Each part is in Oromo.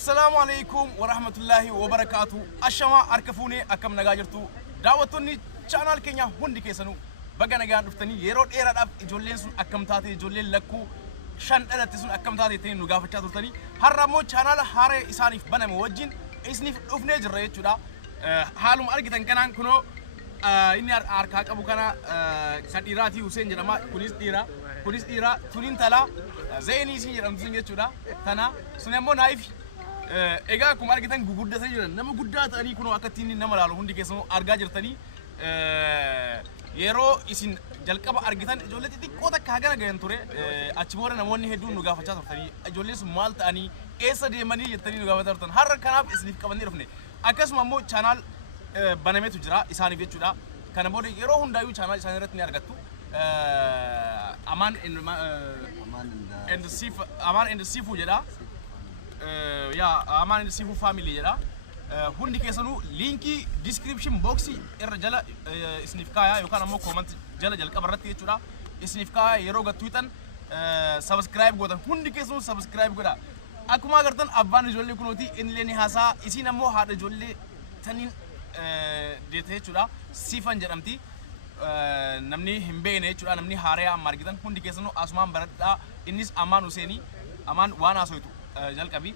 السلام عليكم ورحمة الله وبركاته. أشما أركفوني أكم نجاجرتو دعوتني channel كينيا هندي كيسنو بقى نجار نفتني يرود إيراد أب جولين سون أكم تاتي جولين لكو شان أدت سون أكم تاتي تين نجافة تاتي هرمو channel هاري إسانيف بنا موجين إسنيف أفنج رأيت شدا حالهم أرجع كنان كنو إني أركاك أبو كنا ساتيراتي حسين جرما كونيس إيرا تونين تلا زيني سين رمزين شدا ثنا سنمو نايف إيجا كم أرجع تان غوغودا سجلنا نمو غودا تاني كنو أكتيني نملالو هندي كيسمو أرجع جرتاني يرو إسين جالكابا أرجع تان جولة تدي كودا كهجرا جاين توري أشبورا نموني هدو نجافة شاطر تاني جولة سمال تاني إيسا ديماني جتاني نجافة شاطر تان هر كناب إسنيف كماني رفني أكاس مامو channel بنامي تجرا إساني بيت شدا كنا بودي يرو هندايو channel إساني رتني أرجعتو أمان إن السيفو جدا يا أمان إن السيفو family جدا هندي كيسانو لينكي description boxي الرجال إسنيفكايا يوكان أمو comment جلا جل كبرتي شدا إسنيفكايا يرو قطويتن subscribe قودا هندي كيسانو subscribe قودا aku ma gartan abban jolle kunoti inleni hasa isina mo hada jolle tanin dete chura sifan jaramti namni himbe ne chura namni haraya margitan hundi kesano asman barada innis aman huseni aman wana soitu jalkabi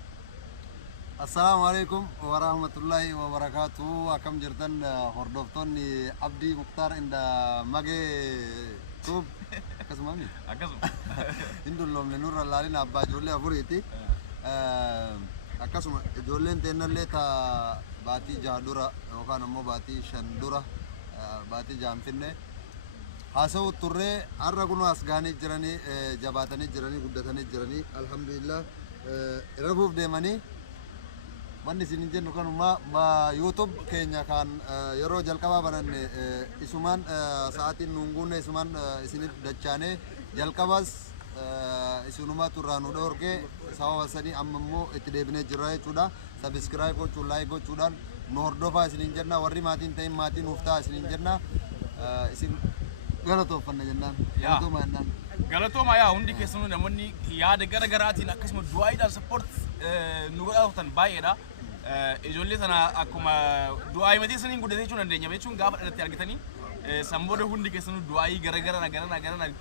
السلام عليكم ورحمة الله وبركاته أكم جرتن هردفتوني عبدي مختار عند ماجي توب كسماني akasum إندولهم لنور اللالين أبا جولي أفوريتي akkasuma ijoolleen teennallee ta baatii jaadura yookaan ammoo baatii shandura baatii jaanfinne haasa'u turree har'a kun as gaanii jiranii jabaatanii jiranii guddatanii jiranii alhamdulillah rafuuf deemanii wanni isin jennu kanuma YouTube keenya kan yeroo jalqabaa bananne isumaan sa'aatiin nuunguunne isumaan isinit dachaane jalqabaas isunuma turraanu dhorge sababa sani ammammoo itti deebinee jirra jechuudha subscribe gochuu like gochuudhaan nu hordofaa isinin jenna warri maatiin ta'in maatiin uftaa isinin jenna isin galatooffanna jennaan galatooma yaa hundi keessanuu namoonni yaada gara garaatiin akkasuma du'aayiidhaan support nu godhatan baay'eedha ijoollee sana akkuma du'aayi matii isiniin guddatee jechuun dandeenya jechuun gaafa dhalatti argitanii samboda hundi keessanuu du'aayi gara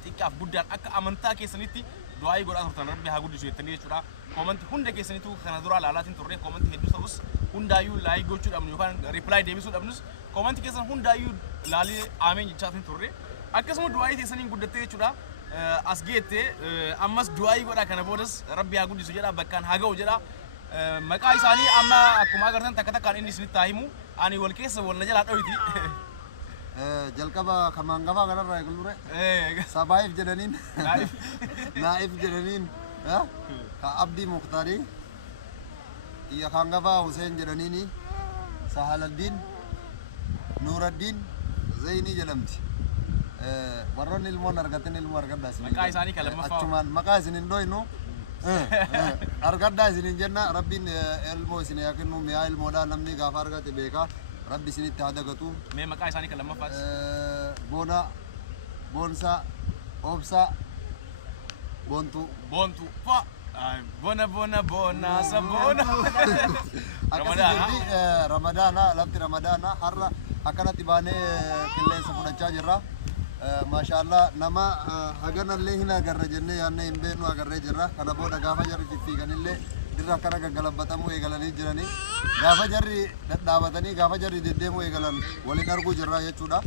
xiqqaaf guddaan akka amantaa keessanitti du'aayi godhaa turtan rabbi haa guddisu jettanii jechuudha koomantii hunda keessanitu kana dura laalaatiin turre koomantii hedduu ta'us hundaayyuu laayik gochuudhaaf yookaan riiplaay deebisuudhaafnus koomantii keessan hundaayyuu laalee aameen jechaatiin turre akkasuma du'aayi keessaniin guddattee jechuudha as geette ammas du'aayi godhaa kana boodas rabbi haa guddisu jedha bakkaan haa ga'u jedha maqaa isaanii amma akkuma agartan takka takkaan inni isinitti haa himu ani wal keessa wal na jalaa dhawiti jalqaba kamangafa kanarraa eegalure sabaayif jedhaniin naa'if jedhaniin ka abdii muktaarii iya kangafa huseen jedhaniini sahaladdiin nuuraddiin zaynii jedhamti warroonni ilmoon argatin ilmoo argaddaa isin maqaa isaanii kan lammaffaa achumaan maqaa isin hin dhoynu argaddaa isin hin jenna rabbiin ilmoo isin yaa kennu mi'aa ilmoodhaa namni gaafa argate beekaa ربي سنيت هذا قطو مين مكاي ثاني كلام فاس بونا بونسا أوبسا بونتو فا بونا سبونا رمضان لفت رمضان حرة أكنا تباني كله سبونا تجارة ما شاء الله نما هجنا اللي هنا جرجني يعني إمبينو أجرجرة كنا بونا قافة جرج في كان اللي dirra kana gaggalabatamu eegalanii jiranii gaafa jarri dadhaabatanii gaafa jarri deddeemu eegalan waliin arguu jirra jechuudha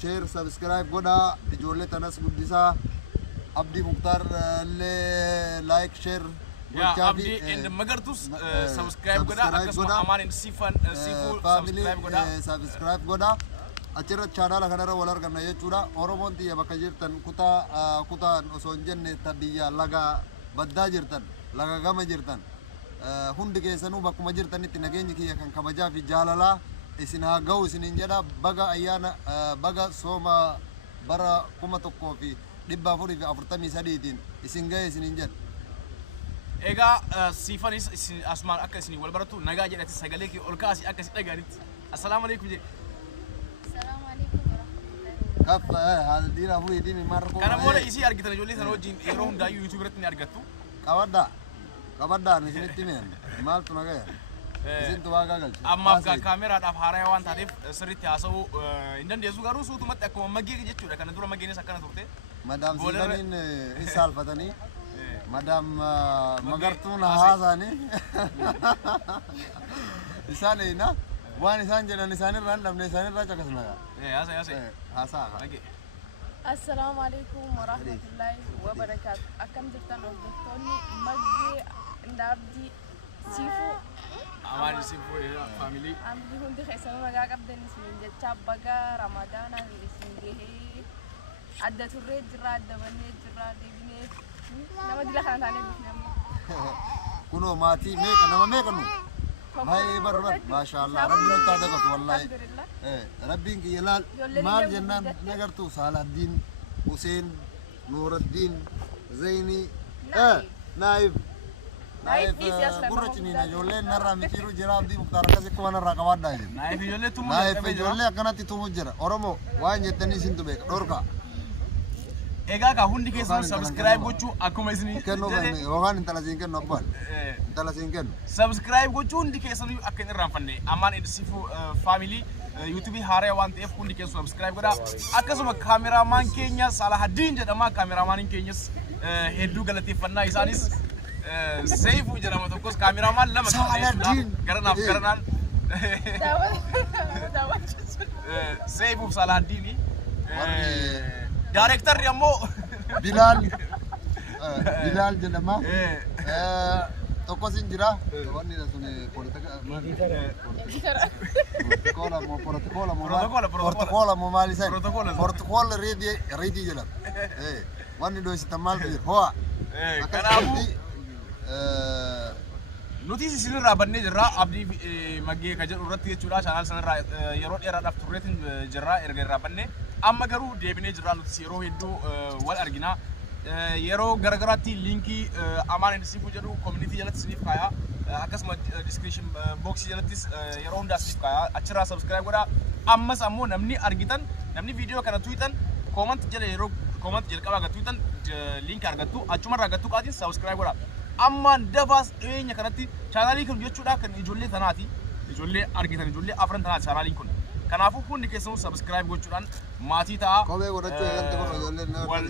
share subscribe godha ijoollee tanas guddisaa abdii muktaar illee like share gochaa fi magartus subscribe godha akkasuma amaan in sifan sifu subscribe godha achirra chaanala kanarra wal arganna jechuudha oromoon xiyya bakka jirtan kutaan osoo hin jenne tabiyya laga baddaa jirtan laga gama jirtan hundi keessanuu bakkuma jirtanitti nageenyi kiyya kan kabajaa fi jaalalaa isin haa ga'u isiniin jedha baga ayyaana baga sooma bara 1443tiin isin ga'e isiniin jedha egaa siifanis isin asumaan akka isin wal baratu nagaa jedhati sagalee kee ol kaasi akka isin dhagaanitti assalaamu alaykum jedhe كف هذا دينا هو يديني مرة كان مولا يسي أرجعنا جولي ثنا وجين يروح دايو يوتيوب رتني أرجعتو كوادا qabadaan isinitti meen maaltu nagaya isintu waaqa galche amma kaameraadhaaf haaraa waan taateef sirriitti haasa'uu hin dandeessu garuu suutumatti akkuma maggee jechuudha kana dura maggeenis akkana turte madam siidaniin isaalfatanii madam magartuun haasa'anii isaan eeyna waan isaan jedhan isaanirraa hin dhabne isaanirraa caqasna haasa'a السلام عليكم ورحمة الله وبركاته. أكم جبتان أردفتوني مجي ندابدي سيفو أمان سيفو فاميلي عمدي هندي خيسان مجا قبدن اسمين جتشاب بقى رمضان اسمين جهي عدة الريد جرا عدة بني جرا ديبني نما دي لخان تاني بسنما كنو ماتي ميكا نما ميكا نو هاي بربر ما شاء الله ربنا تعدقت والله ربي إنك يلال مال جنان نقرتو صالح الدين حسين نور الدين زيني نايف برچني نجولة نرى ميتيرو جرام دي مختار كذا كمان نرى كمان دايج نايف جولة تومو نايف جولة كنا تيتومو جرا أورمو وين جتني سنتو بيك دوركا egaa ka hundi keessan subscribe gochuu akkuma isin kenno bane waan intala siin kenno abbal intala siin kenno subscribe gochuu hundi keessan akka hin irraanfanne ammaan edisifu family youtube haaree waan ta'eef hundi keessan subscribe godha akkasuma kaameramaan keenya Salahaddin jedhama kaameramaan keenyas hedduu galateeffannaa isaanis Seifu jedhama tokkos kaameramaan lama Salahaddin garanaaf garanaan Seifu Salahaddin Director Yamo Bilal jedhama tokko sin jira wanni sune protocola mo mali sai protocola ready jela wanni do istamal bir hoa kanafu nuti sinirraa bannee jirra abdii maggee ka jedhu irratti jechuudha channel sanarraa yeroo dheeraadhaaf turreetiin jirra erga irraa bannee amma garuu deebinee jirra nuti yeroo hedduu wal argina yeroo garagaraatti linkii amaan edisifu jedhu community jalatti isiniif kaaya akkasuma description box jalattis yeroo hundaa isiniif kaaya achirraa subscribe godha ammas ammoo namni argitan namni video kana tweetan comment jala yeroo comment jalqaba ga tweetan link argattu achumarraa argattu qaatiin subscribe godha ammaan dabaas dhiyeenya kanatti chaanaalii kun jechuudha kan ijoollee tanaati ijoollee argitan ijoollee afran tanaati chaanaaliin kun kanaafuu hundi keessanuu subscribe gochuudhaan maatii ta'a kophee godhachuu eegante kun ijoolleen wal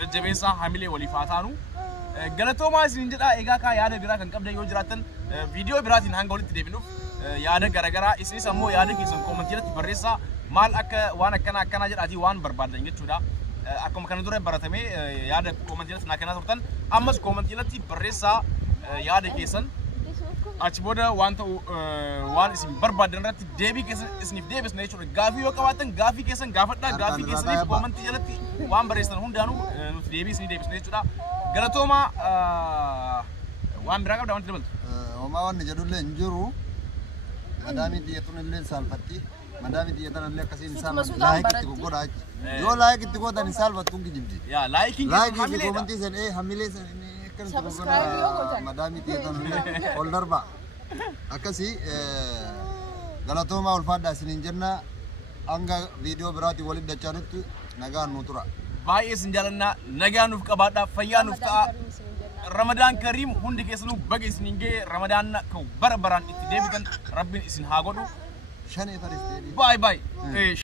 jajjabeessaa hamilee waliif haa taanu galatoomaa isin jedha egaa kaa yaada biraa kan qabdan yoo jiraattan viidiyoo biraatiin hanga walitti deebinuuf yaada garagaraa isinis ammoo yaada keessan koomentii irratti barreessaa maal akka waan akkana jedhaatii waan barbaadan jechuudha akkuma kana dura baratame yaada koomentii irratti naa kennaa turtan ammas koomentii irratti barreessaa yaada keessan achi booda waan ta'u waan isin barbaadan irratti deebii keessan isiniif deebisna jechuudha gaafii yoo qabaatan gaafii keessan gaafadhaa gaafii keessaniif koomentii jalatti waan barreessan hundaanuu nuti deebii isinii deebisna jechuudha galatoomaa waan biraa qabda wanti dabaltu homaa wanni jedhullee hin jiru madaamii diyyatuun illee saalfatti madaamii diyyatan illee akkasiin isaan laayikitti goggodha achi yoo laayikitti gootan hin saalfattuun kijibdi yaa laayikiin laayikii koomentii san hamilee san madami tiatan ol darba akasi galatoma ol fadda sinin jenna anga video birati walid dachanutti nagaan nu tura baay'ee sin jaalanna nagaa nuuf qabaadha fayyaa nuuf ta'a Ramadan Karim hundi keessanuu baga isinin gee Ramadan ka bara baraan itti deebitan rabbiin isin haa godhu shane fariste bye